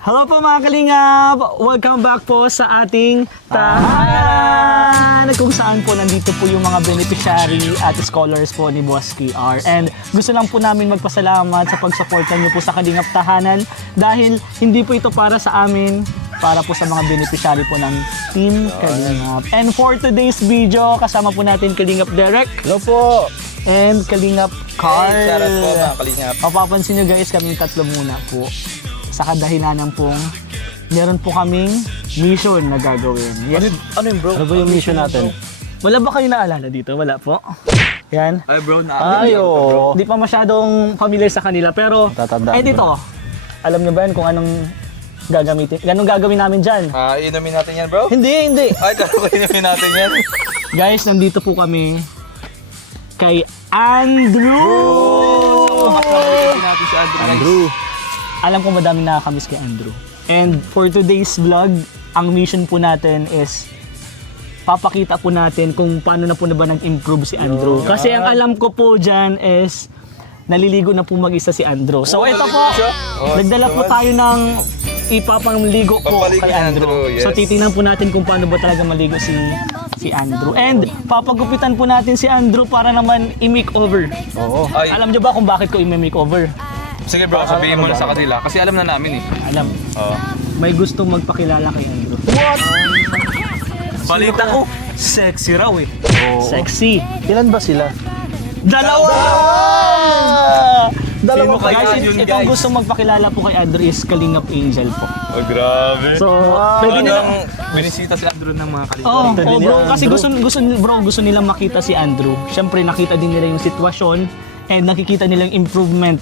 Hello po mga kalingap! Welcome back po sa ating tahanan! Kung saan po nandito po yung mga beneficiary at scholars po ni Boss KR. And gusto lang po namin magpasalamat sa pagsuporta niyo po sa Kalingap Tahanan dahil hindi po ito para sa amin, para po sa mga beneficiary po ng Team Kalingap. And for today's video, kasama po natin Kalingap Derek. Hello po! And Kalingap Carl. Hey, shoutout po mga Kalingap. Mapapansin nyo guys, kaming tatlo muna po. Sa kadahilanan pong meron po kaming mission na gagawin. Yes. Ano yung bro? Ano ba yung mission natin? Wala ba kayo naalala dito? Wala po. Yan. Ay bro, Ay, oo. Hindi pa masyadong familiar sa kanila pero Tatandaan ay dito. Alam niyo ba yan kung anong gagamitin? Anong gagawin namin dyan? Inumin natin yan bro? Hindi. Ay, inumin natin yan. Guys, nandito po kami kay Andrew! Makakalitin natin si Andrew. Alam ko madami nakakamiss kay Andrew. And for today's vlog, ang mission po natin is papakita po natin kung paano na po na ba nag-improve si Andrew. Kasi ang alam ko po dyan is naliligo na po mag-isa si Andrew. So ito po, nagdala po tayo ng ipapangligo po Papaligo kay ni Andrew. Andrew, yes. So titingnan po natin kung paano ba talaga maligo si Andrew. And papagupitan po natin si Andrew para naman i-makeover. Oo. Ay, Alam niyo ba kung bakit ko i-makeover? sige bro, sabihin mo na sa kanila. Kasi alam na namin eh. Alam, Oo. may gustong magpakilala kay Andrew. Balita ko, sexy raw eh. Sexy. Ilan ba sila? Dalawa! Sino kaya Guys, yun, itong guys? gustong magpakilala po kay Andrew is Kalingap Angel po. Oh, grabe. So, pwede nilang... binisita si Andrew ng mga Kalingap. Oh, Nakita din bro, ni kasi Andrew. gusto nilang makita si Andrew. Siyempre, nakita din nila yung sitwasyon and nakikita nilang improvement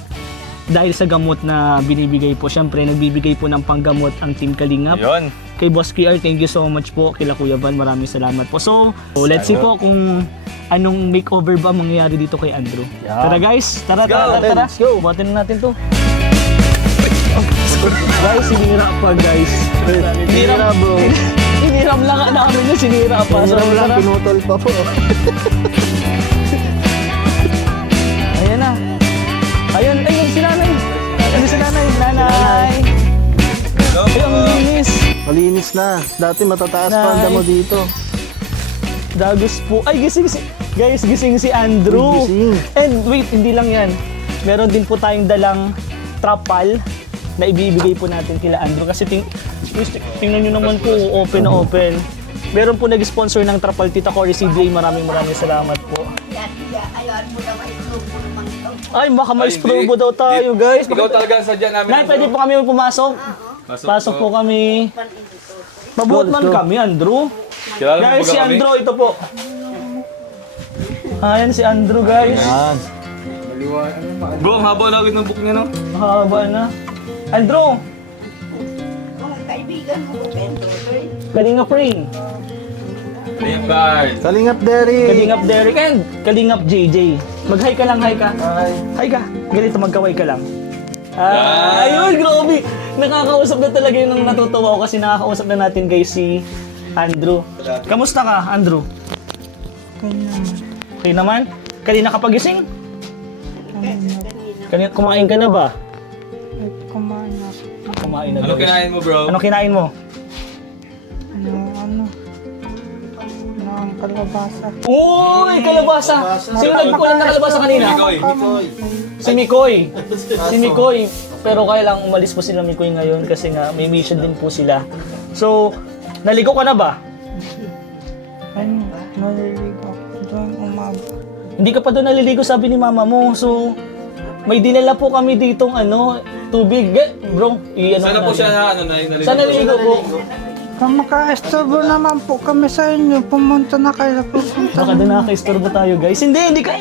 dahil sa gamot na binibigay po. Siyempre, nagbibigay po ng panggamot ang Team Kalingap. Yun. Kay Boss KR, thank you so much po. Kila Kuya Van, maraming salamat po. So, let's see po kung anong makeover ba mangyayari dito kay Andrew. Yeah. Tara guys, tara. Let's go. Buhatin na natin to. Guys, sinira pa guys. Sinira bro. Hiniram lang namin na sinira pa. So, Sinira lang, tara. pinutol pa po. Ayan na. Ayun si nanay. Ayun si nanay. Nanay. Ay, ang linis. Malinis na. Dati matataas pa ang damo dito. Dagos po. Ay, gising si... Guys, gising si Andrew. Gising. And wait, hindi lang yan. Meron din po tayong dalang trapal na ibibigay po natin kila Andrew. Kasi tingnan nyo naman po, open na open. Meron po nag-sponsor ng trapal, Tita Cory CDA. Maraming salamat po. Ay, baka ma-sprobo daw tayo, guys. Ikaw talaga ang sadya namin. Nay, pwede po kami pumasok. Pasok po kami. Mabuot man kami, Andrew. Kilala mo Guys, ba si kami? Andrew, ito po. Ayan si Andrew, guys. Yan. Bro, ang haba na ng book niya no? Mahaba na. Andrew, Kaibigan mo, Kalingap Rain, Ayan guys. Kalingap Derry. Kalingap Derek, and Kalingap JJ. Mag-hi ka lang, hi ka. Hi ka. Ganito, magkaway ka lang. Ayun, grabe. Nakakausap na talaga yung natutuwa ko kasi nakakausap na natin guys si Andrew. Kamusta ka, Andrew? Okay naman? Kanina ka pagising? Kanina, kumain ka na ba? kumain na. Kumain na Ano guys. kinain mo bro? Ano kinain mo? Ng kalabasa. Uy, kalabasa! Sino nagkulang na kalabasa kanina? Ikaw eh. Si Mikoy. Si Mikoy. Pero kaya lang umalis po sila Mikoy ngayon kasi nga may mission din po sila. So, naligo ka na ba? Ano, naliligo. Doon umaga. Hindi ka pa doon naliligo sabi ni mama mo. So, may dinala po kami ditong tubig. Bro, Sana po siya na Saan naliligo po? Kung maka-estorbo naman po kami sa inyo, pumunta na kayo. Pupunta Baka doon nakaka-istorbo tayo guys. Hindi ka.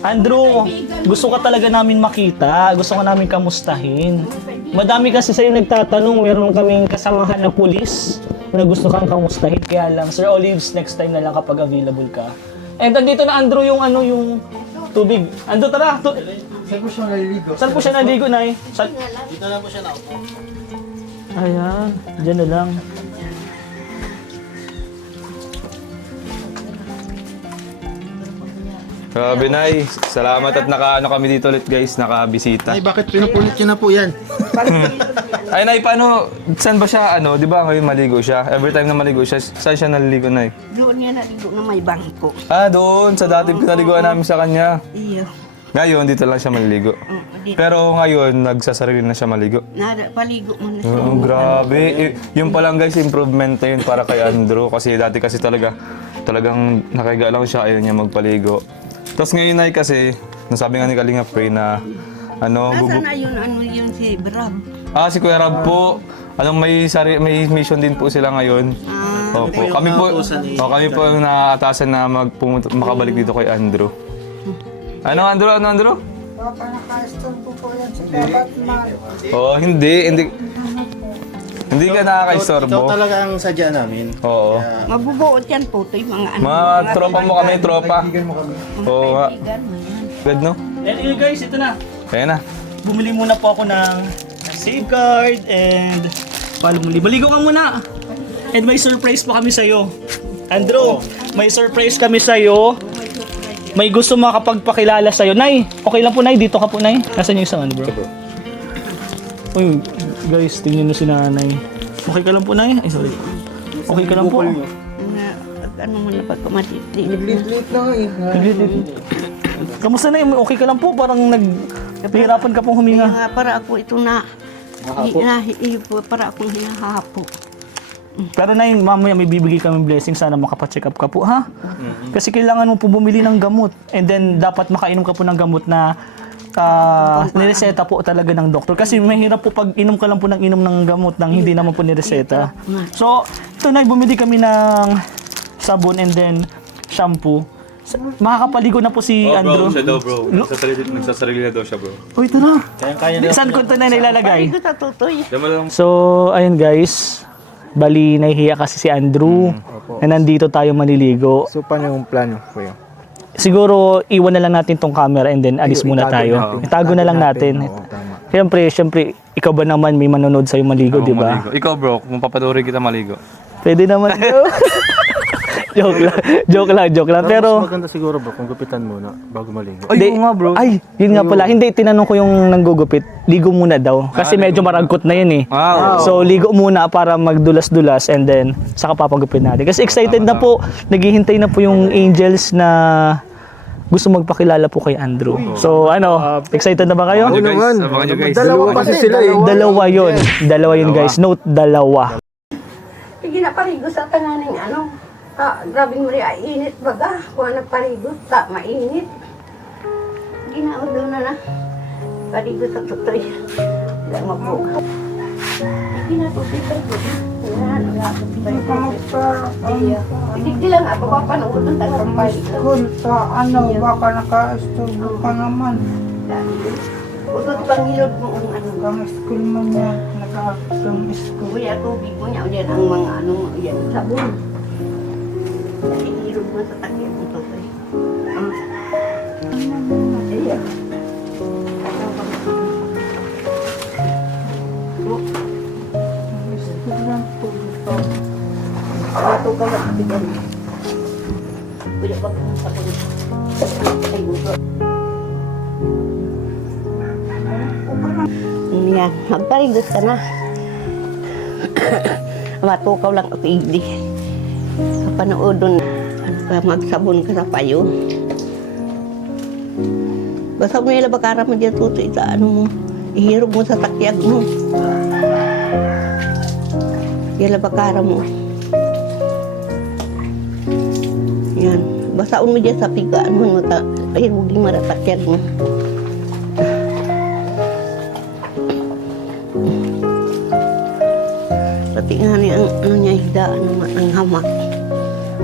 Andrew, gusto ka talaga namin makita. Gusto ka namin kamustahin. Madami kasi sa'yo nagtatanong. Meron kaming kasamahan na pulis na gusto kang kamustahin. Kaya lang, Sir Olives, next time na lang kapag available ka. And andito na Andrew yung yung tubig. Andrew, tara. Saan po siya naliligo? Saan po siya naligo, Nay? Dito na po siya naupo. Ayan, dyan na lang. Grabe, Nay. Salamat at naka-ano kami dito ulit, guys. Nakabisita. Ay, bakit pinupunit nyo na po yan? Ay, Nay, paano? Saan ba siya, ano? Di ba ngayon maligo siya? Every time na maligo siya, saan siya naliligo, Nay? Doon yan naligo na may bangko. Ah, doon. Sa dating pinaliguan namin sa kanya. Iyo. Ngayon, dito lang siya maliligo. Dito. Pero ngayon, nagsasarili na siya maligo. Nada, paligo mo na siya. Oh, grabe. Yung pa lang guys, improvement na yun para kay Andrew. Kasi dati kasi talagang nakahiga lang siya, ayaw niya magpaligo. Tapos ngayon ay kasi, nasabi nga ni Kalinga Frey na, Nasaan na yun si Brab? si Kuya Rab po. May mission din po sila ngayon. Opo. Kami po yung naaatasan na makabalik dito kay Andrew. Ano Andrew? Baka naka-istorbo po yan sa Batman. Oo, hindi ka Ikaw nakaka-istorbo. talaga ang sadya namin. Oo. Mabubuot yan po ito yung mga ano. Mga tropa mo kami, tropa. Kaibigan mo kami. Oo nga. Kaibigan mo yan. Good, no? Anyway guys, ito na. Kaya na. Bumili muna po ako ng safeguard and maligo ka muna. And may surprise po kami sa'yo. Andrew, may surprise kami sa'yo. May gusto makapagpakilala sa'yo. Nay, okay lang po Nay, dito ka po Nay. Nasaan yung isang ano bro? Uy, guys, tingnan nyo si nanay. Okay ka lang po Nay? Ay sorry. Okay ka lang po. Ano mo na pagkamatiti. Lit-lit lang eh. Kamusta Nay? Okay ka lang po? Parang naghihirapan ka pong Kaya huminga. nga para ako ito para akong hinahapo. Pero Nay, mamaya may bibigay kami blessing. Sana makapacheck up ka po, ha? Kasi kailangan mo po bumili ng gamot. And then, dapat makainom ka po ng gamot na nireseta po talaga ng doktor. Kasi mahirap po pag inom ka lang po ng inom ng gamot nang hindi naman po nireseta. So, ito Nay, bumili kami ng sabon and then shampoo. Makakapaligo na po si Andrew. Siya daw, bro. Nagsasarili na daw siya, bro. Uy, ito na. Saan ko ito na nilalagay? Paligo sa tutoy. So, ayun guys. Bali, nahihiya kasi si Andrew na nandito tayo maliligo. So, paano yung plano ko yun? Siguro, iwan na lang natin tong camera and then alis muna tayo. Itago na lang natin. Oo, tama. Siyempre, ikaw ba naman may manonood sa'yo maligo, di ba? Ikaw, bro, kung papanurin kita maligo. Pwede naman. Joke lang. Pero, Mas maganda siguro bro kung gupitan muna bago maligo. Ay, nga bro. Ay, yun nga pala. Hindi, tinanong ko yung nanggugupit. Ligo muna daw. Kasi medyo maragkot na yun eh. So, ligo muna para magdulas-dulas and then, saka papagupit natin. Kasi excited na po. Naghihintay na po yung angels na gusto magpakilala po kay Andrew. So, excited na ba kayo? Abangan nyo, guys. Abangan nyo, guys. Dalawa kasi sila eh. Dalawa yun guys. Note, dalawa. Sige na parigo sa tanganing ano. Grabing mo rin, init baga. Kung nagparigo, mainit. Sige na, doon na. Parigo sa tutoy. Sila mabuka. Sige na, tutoy parigo. Hindi lang nga, papapanood ng tangang parigo. Kulta, baka naka-istorbo ka naman. Udot pang hilod mo ang ano. Hanggang school mo niya, naka-hanggang school. Kuya, tubig mo niya, ulian ang mga ano, yan, sabon. Dahil hilod mo sa takyan mo to. Ayan. School lang po ito. Ato ka lang bigyan mo. Kuya, wag mo sa kulit. Ay, buto. Yan, magparigot ka na. Matukaw lang ako igdi. Kapanood doon, magsabon ka sa payo. Basta mo nila bakara mo dyan tuto sa ano mo. Ihirog mo sa takyag mo. Yan bakara mo. Yan. Basaon mo dyan sa pigaan mo. Ihirog din mo sa takyag mo. Pati nga niya ang ano niya hidaan ng hamak.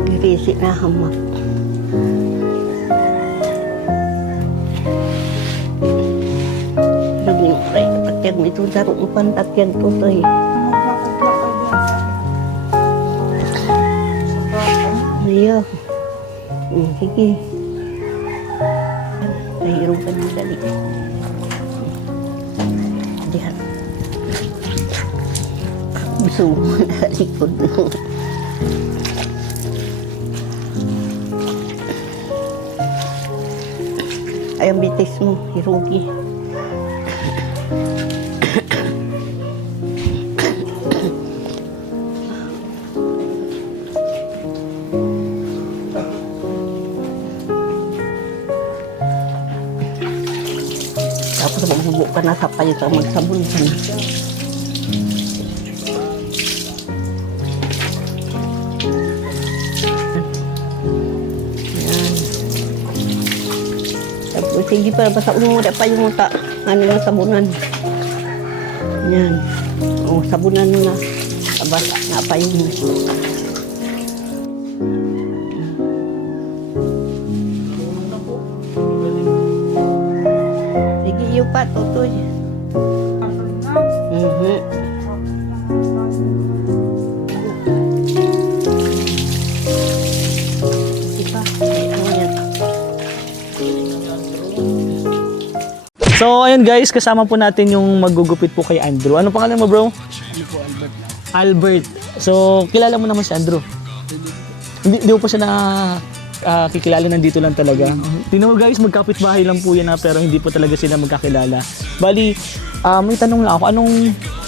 Girisik na hamak. Sabi mo, ay, takyag mo ito, saro mo pang takyag to, toy. Ayaw. Sige. Nahirong ka ng dali. Diyan. Gusto mo na likod mo. diabetes mo, hirugi. Tapos magbubo ka na sa payo sa magsabon ka na. Tapos sige pa, basta umura pa yung uta. Ano yung sabunan. Yan. O, sabunan mo na. Basta na pa yung sige, iyo pa, tutoy. Sige pa, ano yan? So, ayun guys, kasama po natin yung maggugupit po kay Andrew. Ano pangalan mo, bro? Albert. So, kilala mo naman si Andrew? Hindi mo pa siya kikilala, nandito lang talaga. Tingnan mo guys, magkapit-bahay lang po yan pero hindi po talaga sila magkakilala. Bali, may tanong lang ako, anong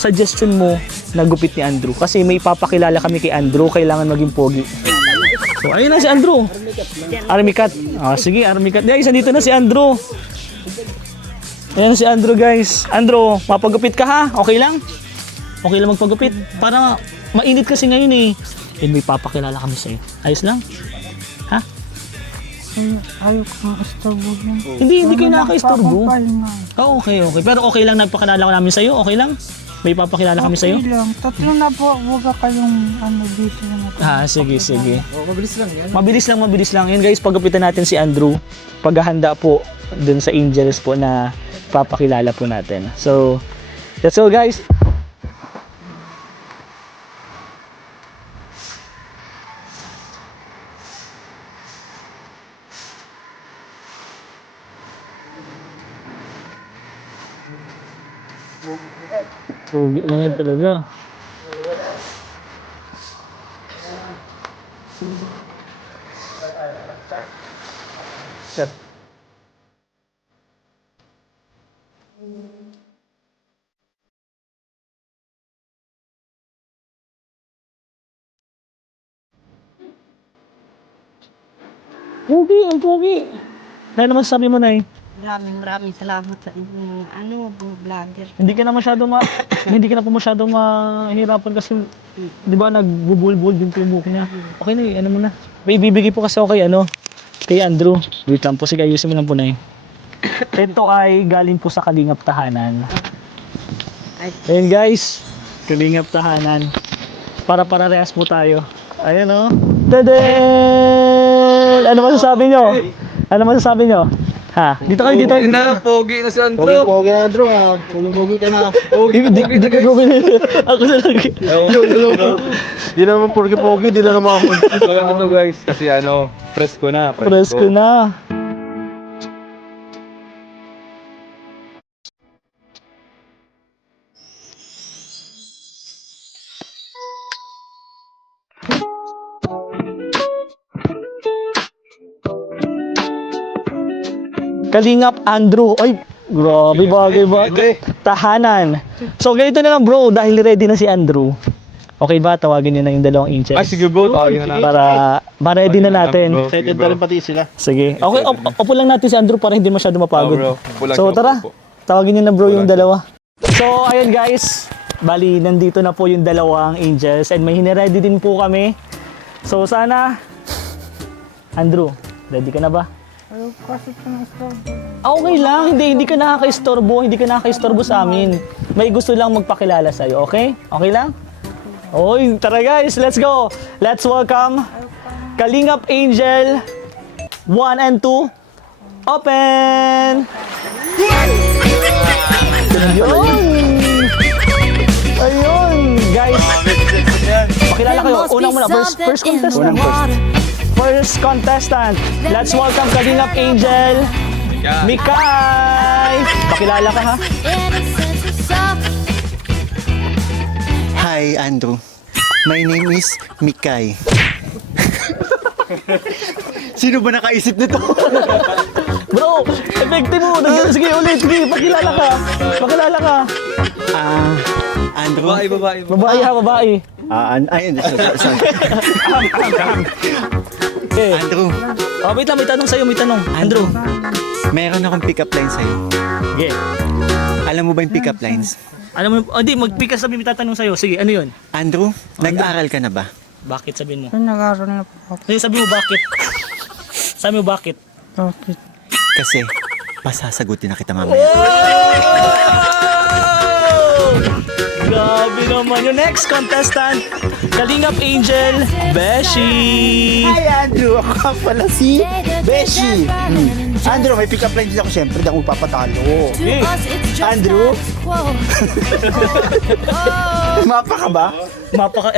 suggestion mo na gupit ni Andrew? Kasi may papakilala kami kay Andrew, kailangan maging pogi. So, ayun na si Andrew. Army Cat. Sige, Army Cat. Guys, nandito na si Andrew. Ayan si Andrew guys. Andrew, mapagupit ka ha? Okay lang? Okay lang magpagupit? Para mainit kasi ngayon eh. And may papakilala kami sa'yo. Ayos lang? Ha? Ayaw kang istorbo yan. Hindi kayo nakaka-istorbo. Pahinga. Okay. Pero okay lang nagpakilala ko namin sa'yo? Okay lang? May papakilala kami sa'yo? Okay lang. Tatlo na po, huwag kayong dito na. Sige. Mabilis lang yan. Mabilis lang. Yan guys, paggupitan natin si Andrew. Paghahanda po dun sa Angels po na papakilala po natin. So, let's go guys! Sugi na yan talaga. Set. Pogi, ang pogi. Ano naman sabi mo na eh? Maraming salamat sa inyong mga vlogger. Hindi ka na hindi ka na po masyado mahirapan kasi 'di ba nagbubulbul din po yung buhok niya. Okay na, ano mo na. May ibibigay po kasi ako kay Andrew. Wait lang po, sige, ayusin mo lang po na eh. Ito ay galing po sa Kalingap Tahanan. Ayun guys, Kalingap Tahanan. Para parehas po tayo. Ayan o. Tadaan! Ano masasabi nyo? Ano masasabi nyo? Ha? Dito kayo, dito. Pogi na si Andrew. Pogi na, Andrew ha. Pogi ka na. Hindi ka gawin. Ako na lang. Di naman pogi, di na naman ako. Ano guys, kasi presko na. Presko na. Kalingap Andrew. Ay, grabe bagay. Tahanan. So, ganito na lang bro, dahil ready na si Andrew. Okay ba? Tawagin niyo na yung dalawang inches. Ay, sige bro, tawagin na natin. Para ma-ready na natin. Excited na rin pati sila. Sige. Okay, upo lang natin si Andrew para hindi masyado mapagod. bro. Upo lang So, siya, tara. upo. Tawagin niyo na bro yung dalawa. So, ayun guys. Bali, nandito na po yung dalawang angels and may hiniready din po kami. So, sana Andrew, ready ka na ba? Ayaw kasi kang istorbo. Okay lang, hindi ka nakaka-istorbo sa amin. May gusto lang magpakilala sa'yo, okay? Okay lang? Oy, tara guys, let's go! Let's welcome Kalingap Angel 1 and 2. Open! Ayun! Ayun! Guys, pakilala kayo. Unang muna, first contestant. First contestant. Let's welcome Kalingap Angel Mikay! Pakilala ka ha? Hi, Andrew. My name is Mikay. Sino ba nakaisip nito? Bro, effective mo. Sige, ulit. Sige, pakilala ka. Pakilala ka. Andrew. Babae. Babae ha, babae. Sorry. Okay. Andrew, Oh, wait lang, may tanong sa'yo, may tanong. Andrew. meron akong pick-up line sa'yo. Okay. Alam mo ba yung pick-up lines? Alam mo, hindi, mag-pick ka sabi, may tatanong sa'yo. Sige, ano yun? Andrew, nag-aral ka na ba? Bakit sabihin mo? Ay, nag-aaral na po ako. Sige, sabi mo bakit? Sabi mo bakit? Bakit? Kasi, pasasagutin na kita mamaya. Grabe naman. Yung next contestant, Kalingap Angel, Beshi. Hi Andrew, ako nga pala si Beshi. Andrew, may pick-up line din ako siyempre, di ako papatalo. Okay. Andrew? Mapa ka ba?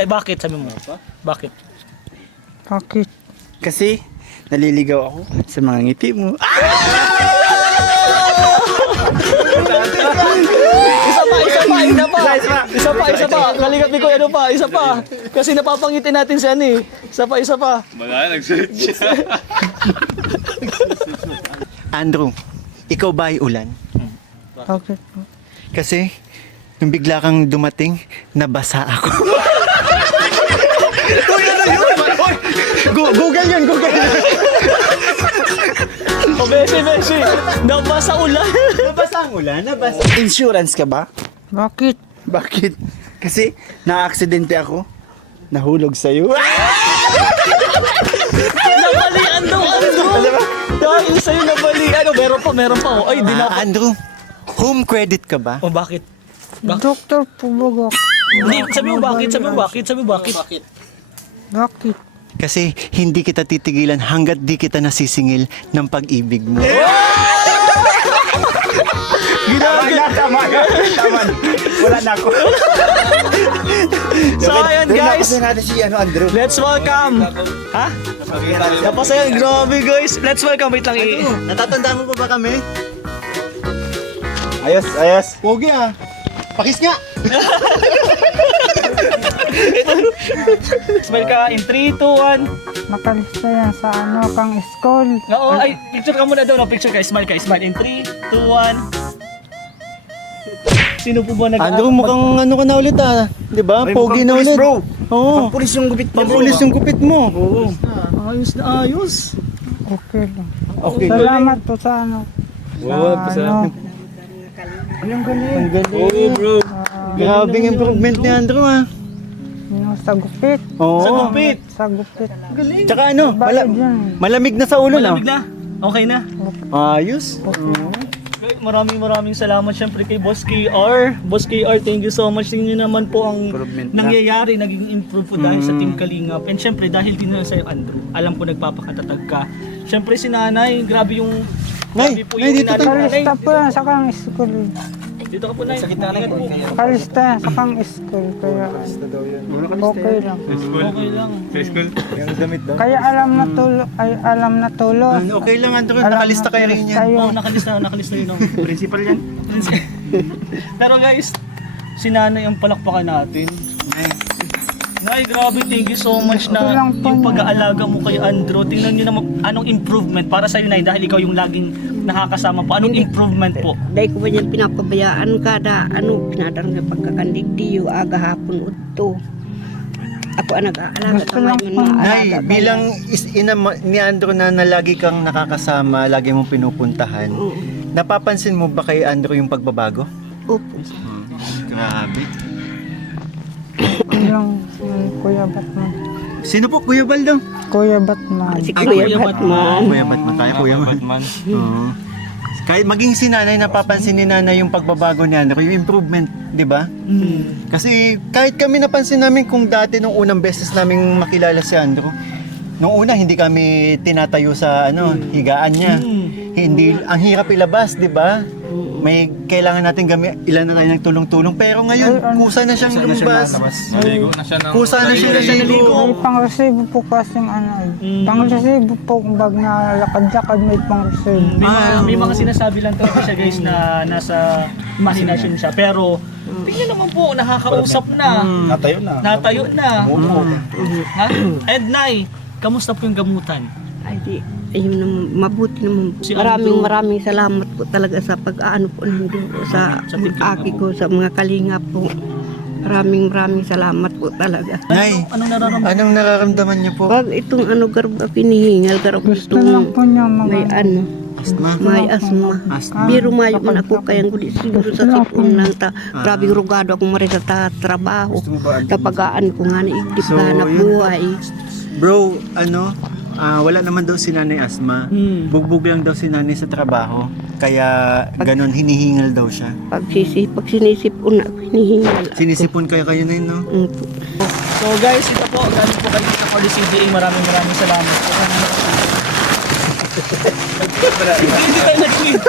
Bakit sabi mo? Bakit? Bakit? Kasi naliligaw ako sa mga ngiti mo. Isa pa. Kalingap ni Kuya, ano pa? Isa pa. Kasi napapangitin natin si ano eh. Isa pa. Andrew, ikaw ba ay ulan? Bakit po? Kasi, nung bigla kang dumating, nabasa ako. Google yun. O, Beshi. Nabasa ulan. Nabasa ang ulan? Nabasa. Insurance ka ba? Bakit? Bakit? Kasi na-aksidente ako. Nahulog sa'yo. Nabalian daw, Andrew. Dahil sa'yo nabalian. Meron pa. Oh. Ay, di na. Andrew, home credit ka ba? O, bakit? Doktor po baga. Hindi, sabi mo bakit? Bakit? Kasi hindi kita titigilan hanggat di kita nasisingil ng pag-ibig mo. Tama na. Wala na ako. So, ayan guys. Napasin natin si Andrew. Let's welcome. Ha? Napasayan. Grabe guys. Let's welcome. Wait lang. Natatandaan mo pa ba kami? Ayos. Pogi ah. Pakis nga. Smile ka in 3, 2, 1. Nakalista yan sa kang school. Oo, ay, picture ka muna daw. No? Picture ka. Smile in 3, 2, 1. Sino po ba Andrew, mukhang ano ka na ulit Di ba? Pogi na ulit. Bro. Oo. Pulis yung gupit niya. Pampulis yung gupit mo. Oo. Ayos na ayos. Okay lang. Okay. Salamat po sa Yung galing. Galing. Bro. Grabing improvement ni Andrew Yung sa gupit. Oo. Sa gupit. Sa gupit. Tsaka ano, Bakit yan? malamig na sa ulo Malamig na. Okay na. Ayos. Maraming salamat syempre kay Boss KR. Boss KR, thank you so much. Tingnan naman po ang nangyayari, naging improve po dahil sa Team Kalingap. And syempre dahil din na sa'yo Andrew, alam ko nagpapakatatag ka. Syempre si Nanay, grabe yung... Nay, Nay, dito tayo. Kalista po yan sa kang school. Dito ka po Nay. Ingat po. Kalista yan sa kang school. Kaya okay lang. Okay lang. Kaya alam na tulo. Okay lang Andrew, nakalista kayo rin yan. Oo, nakalista yun ang principal yan. Pero guys, si Nanay ang palakpakan natin. Nay, grabe, thank you so much na yung pag-aalaga mo kay Andrew. Tingnan niyo naman anong improvement para sa'yo, Nay, dahil ikaw yung laging nakakasama po. Anong improvement po? Dahil ko ba niyan pinapabayaan kada pinadarang na pagkakandigdiyo aga hapon utto. Ako ang nag-aalaga Gusto lang naman po. mga Nay, alaga. bilang ina ni Andrew na lagi kang nakakasama, lagi mong pinupuntahan, napapansin mo ba kay Andrew yung pagbabago? Opo. Grabe. Yung Kuya Batman. Sino po? Kuya Baldo? Kuya Batman. Si Kuya Batman. Kuya Batman tayo, Kuya Batman. Oo. Kahit maging si Nanay, napapansin ni Nanay yung pagbabago ni Andrew, yung improvement, di ba? Kasi kahit kami napansin namin kung dati nung unang beses naming makilala si Andrew, nung una hindi kami tinatayo sa higaan niya. Hindi ang hirap ilabas, di ba? May kailangan natin ilan na tayo nagtulong-tulong pero ngayon kusa na siyang lumabas. Naligo na siya ng... Kusa na siya naligo. May pang-resibo po kasing pang-resibo po kung bag nalakad-lakad may pang-resibo. May mga sinasabi lang talaga siya guys na nasa imagination siya. Pero tingnan naman po, nakakausap na. Natayo na. Ha? And Nay, kamusta po yung gamutan? Ay di, ayun naman, mabuti naman. Si Maraming salamat po talaga sa pag-aano po nandun po sa Sa Team Kalingap aki ko, sa mga kalingap po. Maraming salamat po talaga. Nay, Anong nararamdaman? anong nararamdaman niyo po? Pag itong ano garba pinihingal, garba Gusto lang po niya may ano, Asma? may asma. Biro mayo man ako kaya gudi siguro sa sipon lang ta. Grabe rugado ako mari sa trabaho. Gusto mo ba? Kapagaan ko nga naigdip So, ka na yun. buhay. Bro, ano? Wala naman daw si Nanay Asma. Hmm. Bugbog lang daw si Nanay sa trabaho. Kaya ganon hinihingal daw siya. Pag sinisipon na hinihingal. Sinisipon kayo na yun, no? So guys, ito po, galing po kayo sa Cordy CDA. Maraming salamat po. Hindi tayo nag-lead.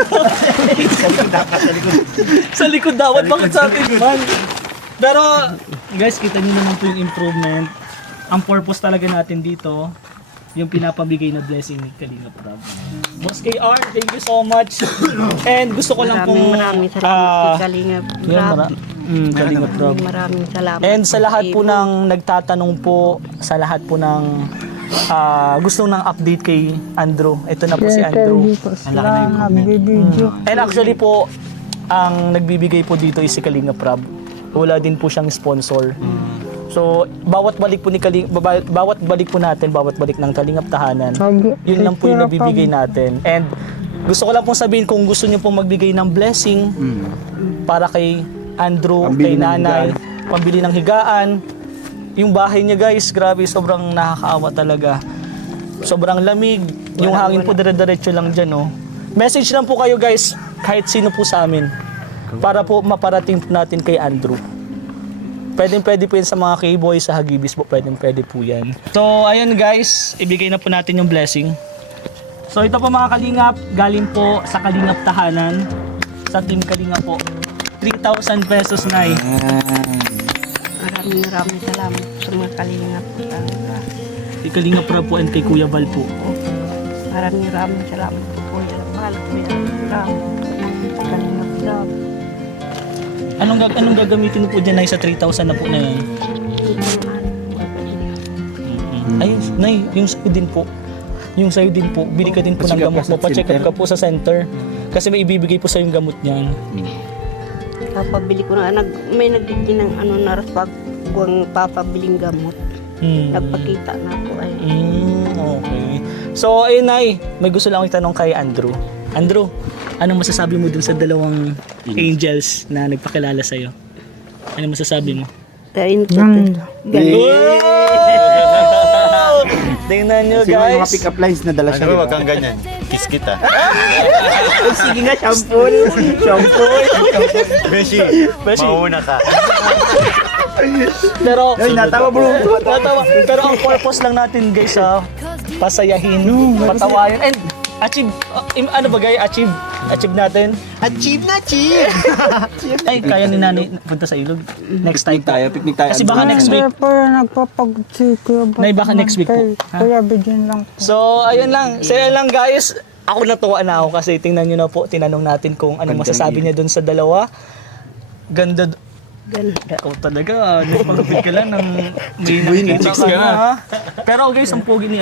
Sa likod dapat, bakit sa atin man? Pero guys, kita niyo naman po yung improvement. Ang purpose talaga natin dito, yung pinapabigay na blessing ni Kalingap Rob. Boss KR, thank you so much. And gusto ko lang pong Maraming salamat kay Kalingap Rob. Kalingap Rob. Maraming salamat. And sa lahat po ng nagtatanong po, sa lahat po ng gusto ng update kay Andrew. Ito na po si Andrew. Sila nagbibideo. And actually po, ang nagbibigay po dito is si Kalingap Rob. Wala din po siyang sponsor. So, bawat balik po natin, bawat balik ng Kalingap Tahanan, yun lang po yung nabibigay natin. And gusto ko lang pong sabihin kung gusto niyo pong magbigay ng blessing para kay Andrew, kay nanay, pambili ng higaan. Yung bahay niya guys, grabe, sobrang nakakaawa talaga. Sobrang lamig, yung hangin po dire-diretso lang dyan, no. Message lang po kayo guys, kahit sino po sa amin, para po maparating po natin kay Andrew. Pwede po yan sa mga K-boys, sa Hagibis po, pwede po yan. So, ayun guys, ibigay na po natin yung blessing. So, ito po mga Kalingap, galing po sa Kalingap Tahanan, sa Team Kalingap po. 3,000 pesos na eh. Maraming salamat sa mga kalingap po talaga. Kay Kalingap Rob po and kay Kuya Bal po. Maraming salamat po po. Mahal ko yan. Kalingap Rob. Anong gagamitin mo po dyan, Nay, sa 3,000 na po na yan? Ayun, Nay, yung sa'yo din po. Yung sa'yo din po, bili ka din po ng gamot mo. Pa-check up ka po sa center. Kasi may ibibigay po sa'yo yung gamot niyan. Papabili ko na. May nagdikin ng naras pag buwang papabiling gamot. Nagpakita na po ay. Okay. So, ayun, Nay, may gusto lang akong itanong kay Andrew. Andrew, anong masasabi mo dun sa dalawang angels na nagpakilala sa'yo? Anong masasabi mo? Kain ko. Tingnan nyo, Kasi yung mga guys. pick-up lines na dala siya. Ano di ba, ba? wag kang ganyan. Kiss kita. Sige nga, shampoo. Beshi, mauna ka. Pero, Ay, natawa bro. natawa. Pero ang purpose lang natin, guys, pasayahin, patawayan, and achieve, ano ba guys, achieve natin. Achieve na, achieve! Ay, kaya ni nanay punta sa ilog. Next time po. Picnic tayo. Kasi baka next week. Pero nagpapagod si Kuya Bal. Nay, baka next week po. Kuya Bidyan lang po. So, ayun lang. So, ayun lang guys. Ako natuwa na ako kasi tingnan nyo na po, tinanong natin kung ano masasabi niya dun sa dalawa. Ganda. Ikaw talaga, nagpagupit ka lang ng may nakikita ka na. Ha? Pero guys, ang pogi ni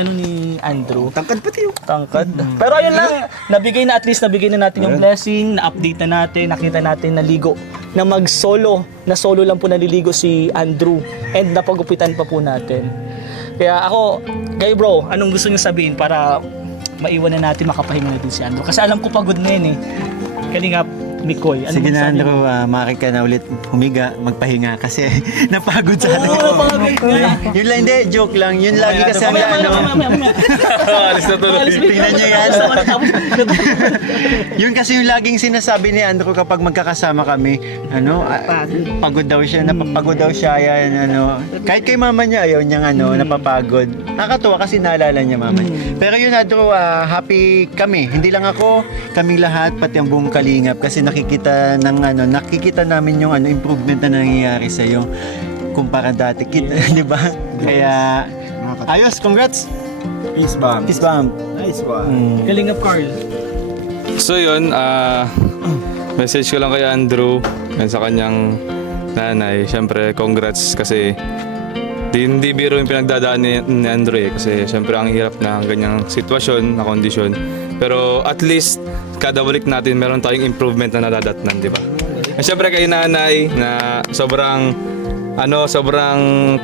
Andrew. Tangkad pati yung. Tangkad. Pero ayun lang, at least nabigay na natin yung blessing, na-update na natin, nakita natin naligo. Na mag-solo, na solo lang po naliligo si Andrew. And napagupitan pa po natin. Kaya ako, kayo bro, anong gusto niyo sabihin para maiwan na natin, makapahinga na din si Andrew? Kasi alam ko pagod na yun eh. Kalingap, Mikoy. Ano Sige na, masasabi mo? Andrew, maaari ka na ulit humiga, magpahinga kasi napagod sa ano. napagod na. Yun lang, hindi, joke lang. Yun lagi kasi ang ano. Alis na tuloy. Tingnan niyo yan. Yun kasi yung laging sinasabi ni Andrew kapag magkakasama kami, pagod daw siya, napapagod daw siya, yan, Kahit kay mama niya, ayaw niyang, napapagod. Nakakatuwa kasi naalala niya mama niya. Pero yun, Andrew, happy kami. Hindi lang ako, kaming lahat, pati ang buong Kalingap, kasi nakikita namin yung improvement na nangyayari sa iyo kumpara dati, di ba? Kaya, ayos, congrats! Peace bomb. Kiss bump. Nice one. Kalingap Carl. So yun, message ko lang kay Andrew and sa kanyang nanay. Siyempre, congrats kasi Hindi biro yung pinagdadaan ni Andrew eh. Kasi syempre ang hirap na ganyang sitwasyon, na kondisyon. Pero at least, kada balik natin, meron tayong improvement na nadadatnan, di ba? At syempre kay nanay na sobrang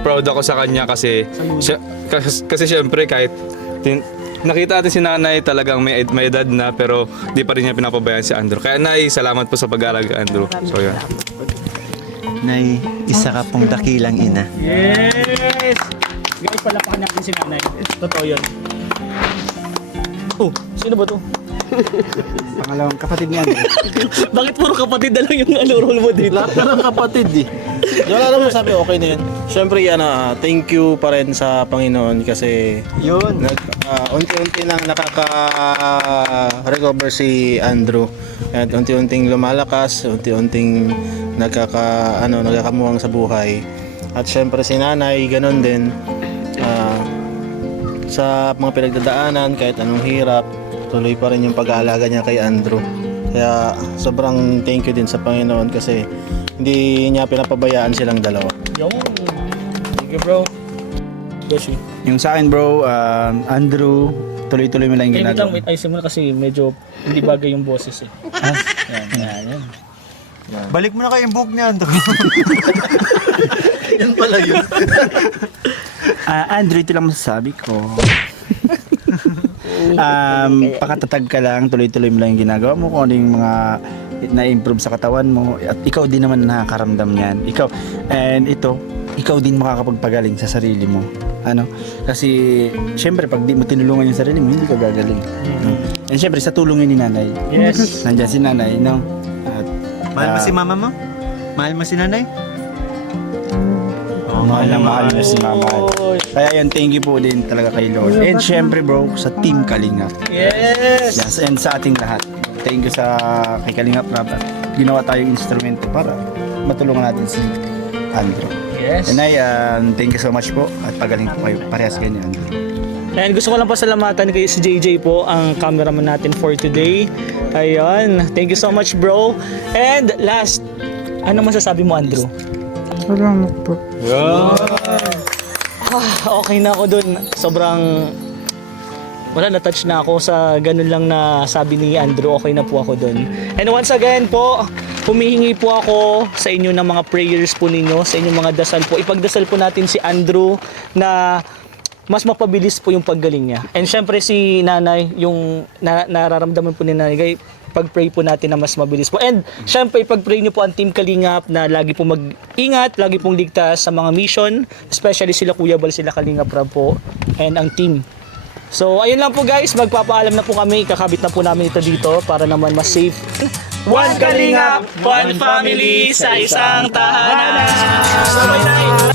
proud ako sa kanya kasi syempre kahit nakita natin si nanay talagang may edad na pero di pa rin niya pinapabayaan si Andrew. Kaya nay, salamat po sa pag-aalaga Andrew. So yan. Nay, isa ka pong dakilang ina. Yes! Guys, palapakan natin si nanay. Totoo yun. Oh, sino ba to? Pangalawang kapatid niya. Bakit puro kapatid na lang yung role mo dito? Lahat na ng kapatid eh. Wala naman sabi, okay na yun. Siyempre, thank you pa rin sa Panginoon kasi Yun. unti-unti nang nakaka-recover si Andrew. At unti-unting lumalakas, unti-unting nagkakamuhang sa buhay. At siyempre si nanay, ganun din. Sa mga pinagdadaanan, kahit anong hirap, tuloy pa rin yung pag-aalaga niya kay Andrew. Kaya sobrang thank you din sa Panginoon kasi hindi niya pinapabayaan silang dalawa. Yo. Thank you, bro. Goshi. Yung sa akin bro, Andrew, tuloy-tuloy mo lang yung Kaya lang, ginagawa. ayusin mo na kasi medyo hindi bagay yung boses eh. Yan. Balik mo na kayo yung buhok ni Andrew. Yan pala yun. Andrew, ito lang masasabi ko. Pakatatag ka lang, tuloy-tuloy mo lang yung ginagawa mo, kung ano yung mga na-improve sa katawan mo, at ikaw din naman nakakaramdam niyan. Ikaw din makakapagpagaling sa sarili mo. Kasi syempre pag di mo tinulungan yung sarili mo, hindi ka gagaling. And syempre sa tulong ni nanay. Yes. Nandiyan si nanay, no? At, Mahal mo si mama mo? Mahal mo si nanay? mahal na mahal mo si mama. Kaya yun, thank you po din talaga kay Lord. And syempre bro, sa Team Kalingap. Yes. Yes, and sa ating lahat. Thank you sa kay Kalingap Rap. Ginawa tayong instrumento para matulungan natin si Andrew. Yes. And thank you so much po at pagaling po kayo. Parehas kayo ni Andrew. And gusto ko lang pasalamatan kay si JJ po, ang cameraman natin for today. Ayun. Thank you so much, bro. And last, ano masasabi mo, Andrew? Salamat po. Okay na ako dun. Sobrang na-touch na ako sa ganun lang na sabi ni Andrew. Okay na po ako dun. And once again po, humihingi po ako sa inyo ng mga prayers po ninyo, sa inyong mga dasal po. Ipagdasal po natin si Andrew na mas mapabilis po yung paggaling niya. And syempre si nanay, yung nararamdaman po ni nanay, pag-pray po natin na mas mabilis po. And syempre, pag-pray niyo po ang Team Kalingap na lagi po mag-ingat, lagi pong ligtas sa mga mission, especially sila Kuya Bal, sila Kalingap Rab po, and ang team. So, ayun lang po guys, magpapaalam na po kami, kakabit na po namin ito dito para naman mas safe. One Kalingap, one family sa isang tahanan. Bye-bye.